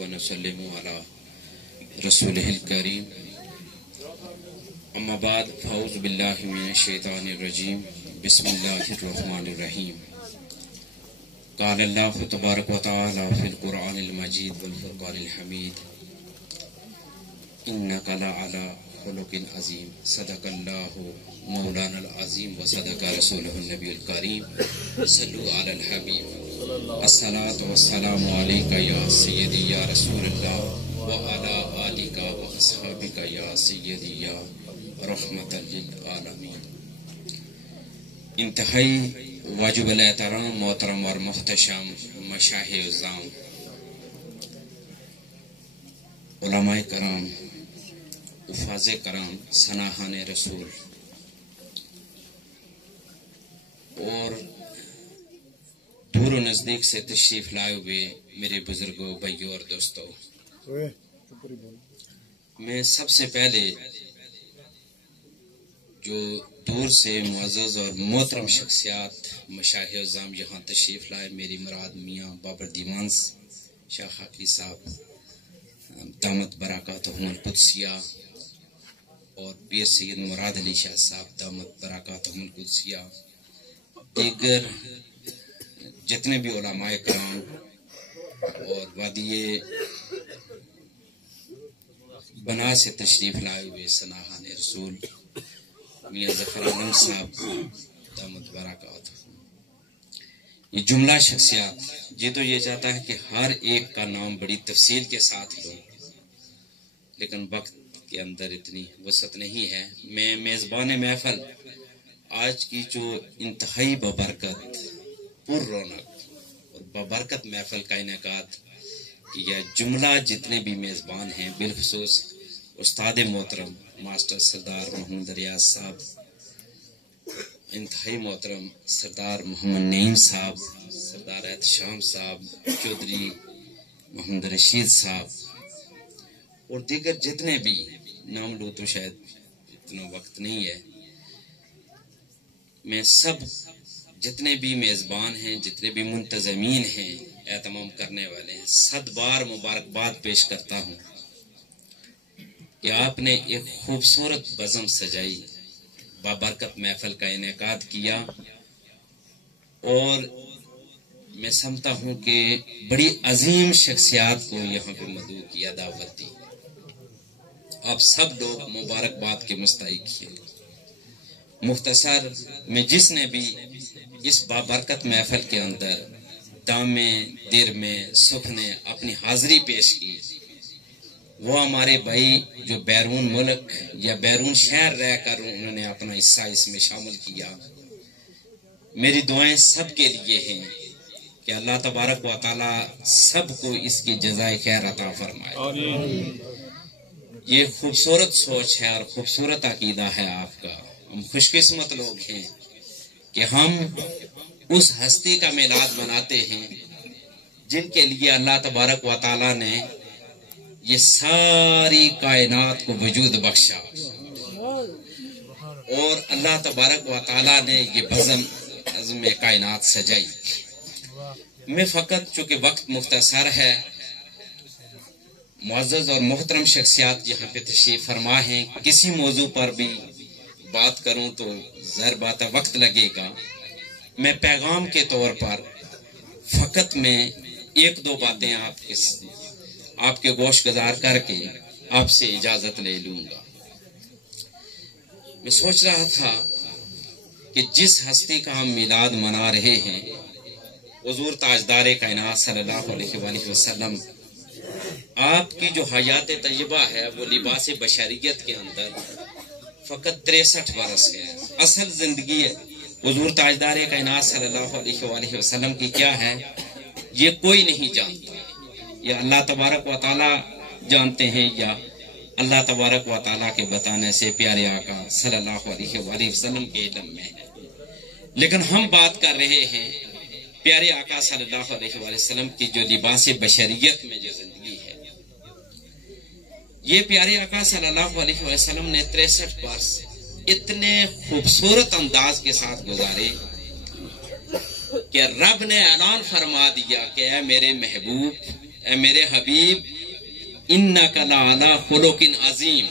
ونسلم علی رسولہ الکریم اما بعد فاعوذ باللہ من الشیطان الرجیم بسم اللہ الرحمن الرحیم قال اللہ تبارک و تعالی فی القرآن المجید والفرقان الحمید انک لعلی خلق عظیم صدق اللہ مولانا العظیم وصدق رسولہ النبی الکریم صلو علی الحبیب الصلاة والسلام علیکہ یا سیدی یا رسول اللہ وعلی آلکہ واصحابکہ یا سیدی یا رحمت للعالمین۔ انتہائی واجب الاحترام محترم اور محتشم مشاہد عظام، علماء کرام، حفاظ کرام، ثناءان رسول اور دور و نزدیک سے تشریف لائے ہوئے میرے بزرگوں، بھائیوں اور دوستوں، میں سب سے پہلے جو دور سے معزز اور محترم شخصیات مشاہد عظام یہاں تشریف لائے، میری مراد میاں بابر دیوان شاہ خاکی صاحب دامت برکاتہم القدسیہ اور پیر سید مراد علی شاہ صاحب دامت برکاتہم القدسیہ، دیگر جتنے بھی علماء کرام اور وادی بنا سے تشریف لائے ہوئے ثناءان رسول میاں ظفر عالم صاحب دامت برکاتہ، یہ جملہ شخصیات، یہ تو یہ چاہتا ہے کہ ہر ایک کا نام بڑی تفصیل کے ساتھ لوں، لیکن وقت کے اندر اتنی وسعت نہیں ہے۔ میں میزبان محفل آج کی جو انتہائی ببرکت، پر رونق اور ببرکت محفل کا انعقاد کیا، جملہ جتنے بھی میزبان ہیں، بالخصوص استاد محترم ماسٹر سردار محمد ریاض صاحب، انتہائی محترم سردار محمد نعیم صاحب، سردار احتشام صاحب، چودھری محمد رشید صاحب اور دیگر جتنے بھی نام لوں تو شاید اتنا وقت نہیں ہے۔ میں سب جتنے بھی میزبان ہیں، جتنے بھی منتظمین ہیں، اہتمام کرنے والے ہیں، 100 بار مبارکباد پیش کرتا ہوں کہ آپ نے ایک خوبصورت بزم سجائی، بابرکت محفل کا انعقاد کیا، اور میں سمجھتا ہوں کہ بڑی عظیم شخصیات کو یہاں پہ مدعو کیا، دعوت دی۔ آپ سب لوگ مبارکباد کے مستحق ہیں۔ مختصر میں جس نے بھی اس بابرکت محفل کے اندر دام میں، دیر میں، سکھ نے اپنی حاضری پیش کی، وہ ہمارے بھائی جو بیرون ملک یا بیرون شہر رہ کر انہوں نے اپنا حصہ اس میں شامل کیا، میری دعائیں سب کے لیے ہیں کہ اللہ تبارک و تعالی سب کو اس کی جزائے خیر عطا فرمائے۔ یہ خوبصورت سوچ ہے اور خوبصورت عقیدہ ہے آپ کا۔ ہم خوش قسمت لوگ ہیں کہ ہم اس ہستی کا میلاد مناتے ہیں جن کے لیے اللہ تبارک و تعالی نے یہ ساری کائنات کو وجود بخشا، اور اللہ تبارک و تعالی نے یہ بزم کائنات سجائی۔ میں فقط چونکہ وقت مختصر ہے، معزز اور محترم شخصیات یہاں پہ تشریف فرما ہیں، کسی موضوع پر بھی بات کروں تو ظاہر بات ہے وقت لگے گا۔ میں پیغام کے طور پر فقط میں 1-2 باتیں آپ کے گوش گزار کر کے آپ سے اجازت لے لوں گا۔ میں سوچ رہا تھا کہ جس ہستی کا ہم میلاد منا رہے ہیں، حضور تاجدار کائنات صلی اللہ علیہ وآلہ وسلم، آپ کی جو حیات طیبہ ہے وہ لباس بشریت کے اندر فقط 63 برس ہے۔ اصل زندگی حضور تاجدار کائنات صلی اللہ علیہ وآلہ وسلم کی کیا ہے یہ کوئی نہیں جانتا، یا اللہ تبارک و تعالی جانتے ہیں، یا اللہ تبارک و تعالی کے بتانے سے پیارے آقا صلی اللہ علیہ وآلہ وسلم کے علم میں ہے۔ لیکن ہم بات کر رہے ہیں پیارے آقا صلی اللہ علیہ وآلہ وسلم کی جو لباس بشریت میں جو زندگی ہے، یہ پیارے آقا صلی اللہ علیہ وسلم نے 63 برس اتنے خوبصورت انداز کے ساتھ گزارے کہ رب نے اعلان فرما دیا کہ اے میرے محبوب اے میرے حبیب انک لعلی خلق عظیم،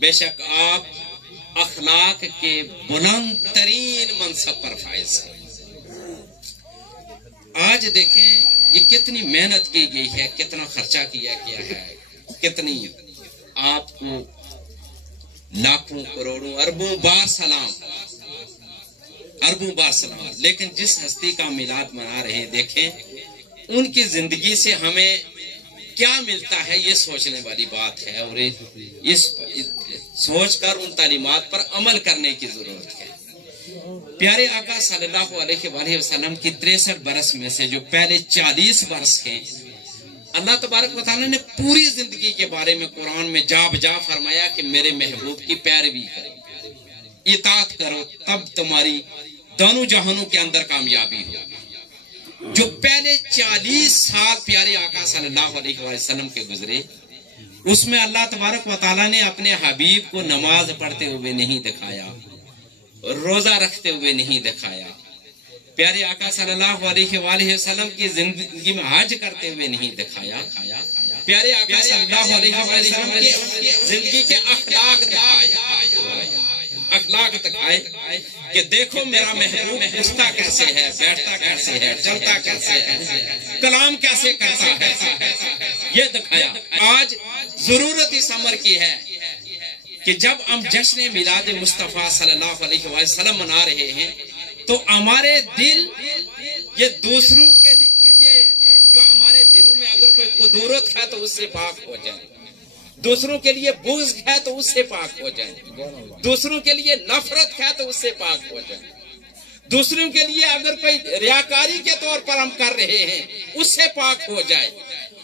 بے شک آپ اخلاق کے بلند ترین منصب پر فائز ہیں۔ آج دیکھیں یہ کتنی محنت کی گئی ہے، کتنا خرچہ کیا گیا ہے، کتنی آپ کو لاکھوں کروڑوں اربوں بار سلام، اربوں بار سلام، لیکن جس ہستی کا میلاد منا رہے ہیں دیکھیں ان کی زندگی سے ہمیں کیا ملتا ہے، یہ سوچنے والی بات ہے، اور اس سوچ کر ان تعلیمات پر عمل کرنے کی ضرورت ہے۔ پیارے آقا صلی اللہ علیہ وآلہ وسلم کی 63 برس میں سے جو پہلے 40 برس کے اللہ تبارک و تعالیٰ نے پوری زندگی کے بارے میں قرآن میں جا بجا فرمایا کہ میرے محبوب کی پیروی کرو، اطاعت کرو، تب تمہاری دونوں جہانوں کے اندر کامیابی ہوگی۔ جو پہلے 40 سال پیارے آقا صلی اللہ علیہ وسلم کے گزرے، اس میں اللہ تبارک و تعالیٰ نے اپنے حبیب کو نماز پڑھتے ہوئے نہیں دکھایا، روزہ رکھتے ہوئے نہیں دکھایا، پیارے آقا صلی اللہ علیہ وآلہ وسلم کی زندگی میں حج کرتے ہوئے نہیں دکھایا، پیارے آقا صلی اللہ علیہ وآلہ وسلم کی زندگی کے اخلاق دکھائے کہ دیکھو میرا محبوب اٹھتا کیسے ہے، بیٹھتا کیسے ہے، چلتا کیسے ہے، کلام کیسے کرتا ہے، یہ دکھایا۔ آج ضرورت اس امر کی ہے کہ جب ہم جشن میلاد مصطفیٰ صلی اللہ علیہ وسلم منا رہے ہیں تو ہمارے دل یہ دوسروں کے لیے، جو ہمارے دلوں میں اگر کوئی قدورت ہے تو اس سے پاک ہو جائے، دوسروں کے لیے بغض ہے تو اس سے پاک ہو جائے، دوسروں کے لیے نفرت ہے تو اس سے پاک ہو جائے، دوسروں کے لیے اگر کوئی ریاکاری کے طور پر ہم کر رہے ہیں اس سے پاک ہو جائے۔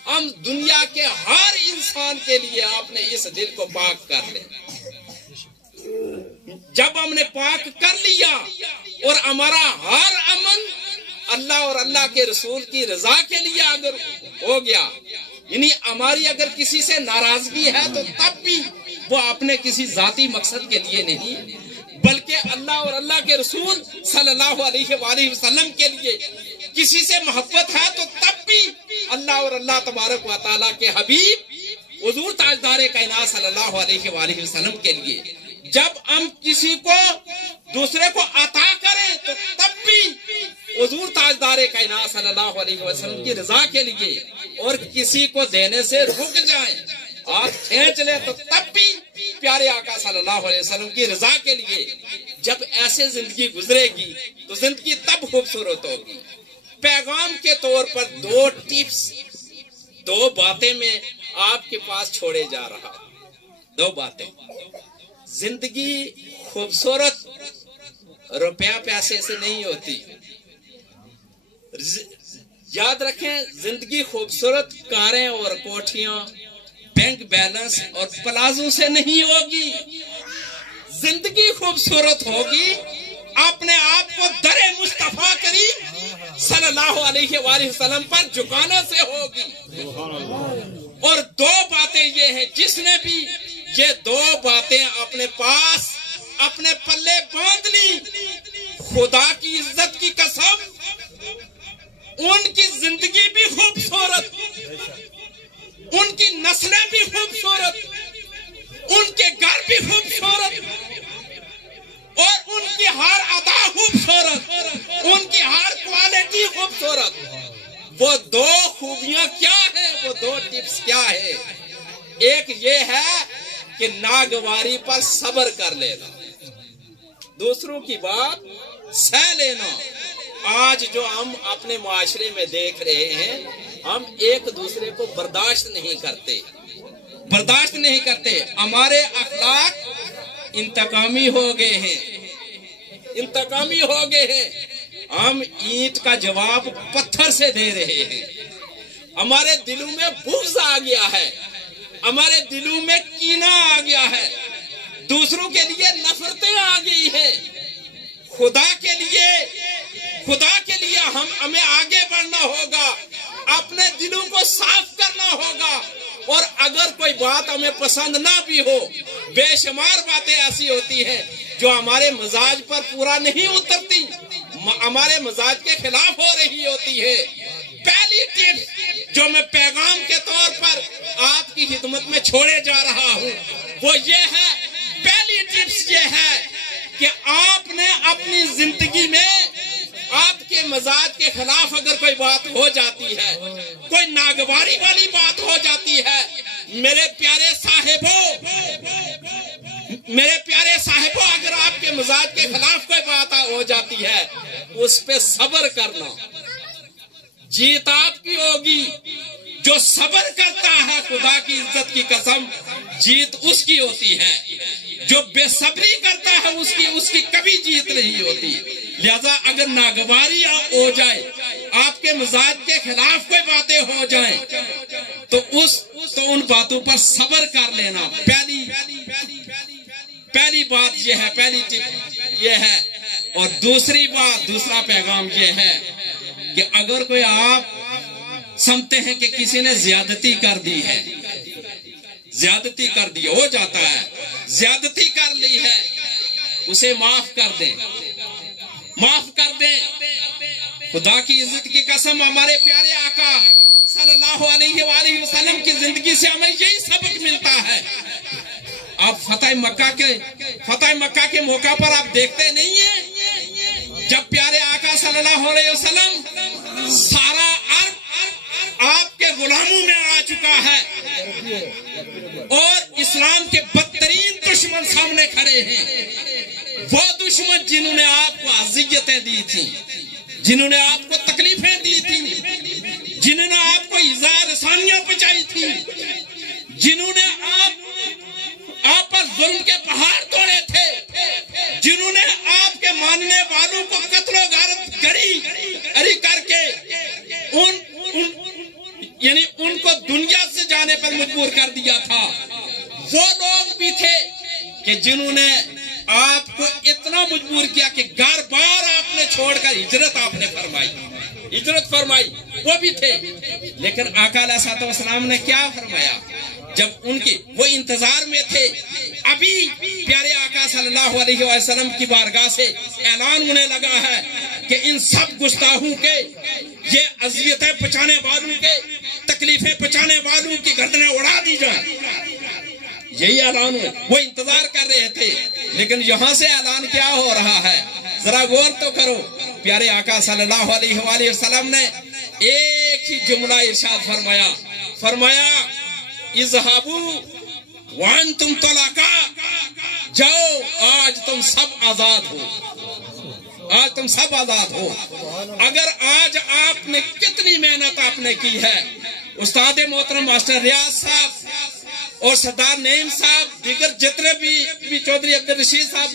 ہم دنیا کے ہر انسان کے لیے آپ نے اس دل کو پاک کر لیں۔ جب ہم نے پاک کر لیا اور ہمارا ہر عمل اللہ اور اللہ کے رسول کی رضا کے لیے اگر ہو گیا، یعنی ہماری اگر کسی سے ناراضگی ہے تو تب بھی وہ اپنے کسی ذاتی مقصد کے لیے نہیں بلکہ اللہ اور اللہ کے رسول صلی اللہ علیہ وآلہ وسلم کے لیے، کسی سے محبت ہے تو تب بھی اللہ اور اللہ تبارک و تعالیٰ کے حبیب حضور تاجدار کائنات صلی اللہ علیہ وآلہ وسلم کے لیے۔ جب ہم کسی کو دوسرے کو عطا کریں تو تب بھی حضور تاجدار کائنات صلی اللہ علیہ وسلم کی رضا کے لیے، اور کسی کو دینے سے رک جائیں، ہاتھ کھینچ لیں تو تب بھی پیارے آقا صلی اللہ علیہ وسلم کی رضا کے لیے۔ جب ایسے زندگی گزرے گی تو زندگی تب خوبصورت ہوگی۔ پیغام کے طور پر 2 ٹپس، 2 باتیں میں آپ کے پاس چھوڑے جا رہا ہوں، 2 باتیں۔ زندگی خوبصورت روپیہ پیسے سے نہیں ہوتی، یاد رکھیں زندگی خوبصورت کاریں اور کوٹھیاں، بینک بیلنس اور پلازوں سے نہیں ہوگی۔ زندگی خوبصورت ہوگی اپنے آپ کو در مصطفیٰ کریم صلی اللہ علیہ وآلہ وسلم پر جھکانا سے ہوگی۔ اور 2 باتیں یہ ہیں، جس نے بھی یہ 2 باتیں اپنے پاس اپنے پلے باندھ لی، خدا کی عزت کی قسم ان کی زندگی بھی خوبصورت، ان کی نسلیں بھی خوبصورت، ان کے گھر بھی خوبصورت، اور ان کی ہر ادا خوبصورت، ان کی ہر کوالٹی خوبصورت۔ وہ 2 خوبیاں کیا ہیں، وہ 2 ٹپس کیا ہے؟ ایک یہ ہے کہ ناگواری پر صبر کر لینا، دوسروں کی بات سہ لینا۔ آج جو ہم اپنے معاشرے میں دیکھ رہے ہیں، ہم ایک دوسرے کو برداشت نہیں کرتے، ہمارے اخلاق انتقامی ہو گئے ہیں، ہم اینٹ کا جواب پتھر سے دے رہے ہیں، ہمارے دلوں میں بغض آ گیا ہے، ہمارے دلوں میں کینہ آ گیا ہے، دوسروں کے لیے نفرتیں آ گئی ہیں۔ خدا کے لیے ہمیں آگے بڑھنا ہوگا، اپنے دلوں کو صاف کرنا ہوگا، اور اگر کوئی بات ہمیں پسند نہ بھی ہو، بے شمار باتیں ایسی ہوتی ہیں جو ہمارے مزاج پر پورا نہیں اترتی، ہمارے مزاج کے خلاف ہو رہی ہوتی ہے۔ پہلی ٹپ جو میں پیغام کے طور پر آپ کی خدمت میں چھوڑے جا رہا ہوں وہ یہ ہے، پہلی ٹپس یہ ہے کہ آپ نے اپنی زندگی میں آپ کے مزاج کے خلاف اگر کوئی بات ہو جاتی ہے، کوئی ناگواری والی بات ہو جاتی ہے، میرے پیارے صاحبوں اگر آپ کے مزاج کے خلاف کوئی بات ہو جاتی ہے، اس پہ صبر کرنا، جیت آپ کی ہوگی۔ جو صبر کرتا ہے خدا کی عزت کی قسم جیت اس کی ہوتی ہے، جو بے صبری کرتا ہے اس کی کبھی جیت نہیں ہوتی۔ لہذا اگر ناگواری ہو جائے، آپ کے مزاج کے خلاف کوئی باتیں ہو جائیں تو ان باتوں پر صبر کر لینا۔ پہلی بات یہ ہے، پہلی ٹپ یہ ہے۔ اور دوسرا پیغام یہ ہے کہ اگر کوئی آپ سمجھتے ہیں کہ کسی نے زیادتی کر دی ہے، زیادتی کر دی ہو جاتا ہے، زیادتی کر لی ہے، اسے معاف کر دیں، معاف کر دیں۔ خدا کی عزت کی قسم ہمارے پیارے آقا صلی اللہ علیہ وآلہ وسلم کی زندگی سے ہمیں یہی سبق ملتا ہے۔ آپ فتح مکہ کے موقع پر آپ دیکھتے نہیں ہیں، جب پیارے آقا صلی اللہ علیہ وسلم سارا عرب آپ کے غلاموں میں آ چکا ہے اور اسلام کے بدترین دشمن سامنے کھڑے ہیں، وہ دشمن جنہوں نے آپ کو اذیتیں دی تھیں، جنہوں نے آپ کو تکلیفیں دی تھیں، جنہوں نے آپ کو ایذا رسانیاں پہنچائی تھیں، جنہوں نے آپ پر ظلم کے پہاڑ توڑے تھے، جنہوں نے آپ کے ماننے والوں کو قتل و غارت گری کر کے ان کو دنیا سے جانے پر مجبور کر دیا تھا، وہ لوگ بھی تھے کہ جنہوں نے آپ کو اتنا مجبور کیا کہ گھر بار آپ نے چھوڑ کر ہجرت فرمائی، وہ بھی تھے۔ لیکن آقا علیہ الصلوۃ والسلام نے کیا فرمایا جب وہ انتظار میں تھے؟ ابھی پیارے آقا صلی اللہ علیہ وسلم کی بارگاہ سے اعلان ہونے لگا ہے کہ ان سب گستاخوں کے، یہ اذیتیں پہنچانے والوں کے، تکلیفیں پہنچانے والوں کی گردنیں اڑا دی جائیں۔ یہی اعلان ہے، وہ انتظار کر رہے تھے، لیکن یہاں سے اعلان کیا ہو رہا ہے؟ ذرا غور تو کرو۔ پیارے آقا صلی اللہ علیہ وآلہ وسلم نے ایک ہی جملہ ارشاد فرمایا اذهبوا وانتم طلقاء، جاؤ آج تم سب آزاد ہو، آج تم سب آزاد ہو۔ اگر آج آپ نے کتنی محنت آپ نے کی ہے، استاد محترم ماسٹر ریاض صاحب اور سردار نعیم صاحب، دیگر جتنے بھی چودھری عبدالرشید صاحب،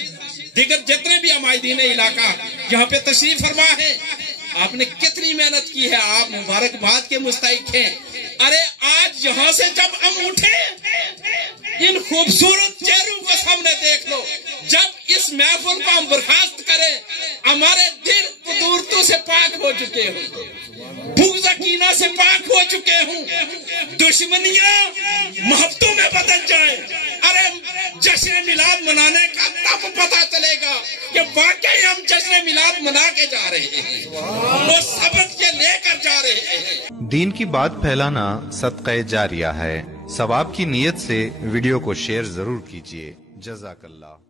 دیگر جتنے بھی عمائدین علاقہ یہاں پہ تشریف فرما ہے، آپ نے کتنی محنت کی ہے، آپ مبارکباد کے مستحق ہیں۔ ارے آج یہاں سے جب ہم اٹھے، ان خوبصورت چہروں کو سامنے دیکھ لو، جب اس محفل کو ہم برخاست کریں، ہمارے دل قدورتوں سے پاک ہو چکے ہوں، بغض کینہ سے پاک ہو چکے ہوں، دشمنیاں محبتوں میں بدل جائیں۔ ارے جشن میلاد منانے کا تب پتہ چلے گا کہ واقعی ہم جشن میلاد منا کے جا رہے ہیں، وہ سبق یہ لے کر جا رہے ہیں۔ دین کی بات پھیلانا صدقہ جاریہ ہے، ثواب کی نیت سے ویڈیو کو شیئر ضرور کیجیے۔ جزاک اللہ۔